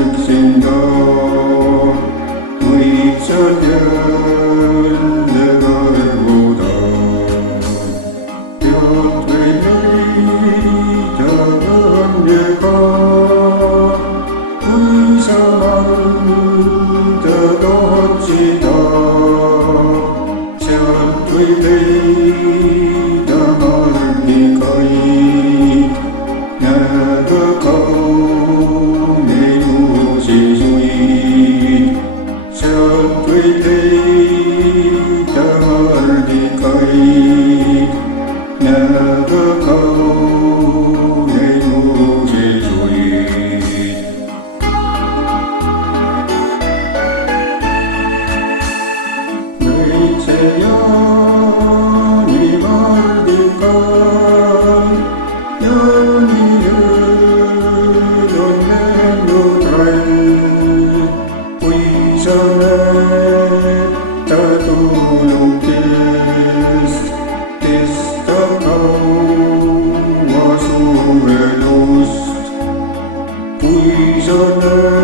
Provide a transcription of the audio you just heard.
üksinda, võid sa jälle armuda. Pead või leida õnnega, kui sa mõndad otsida. Sealt võib leida marnikaid, näga kauneid uusisuid. Sealt võib leida marnikaid, näga kauneid uusisuid. Väikse Jaani mardikal, jaaniööl on lennud rall. Kui sa näed ta tulukest, kestab kaua suvelust. Kui sa näed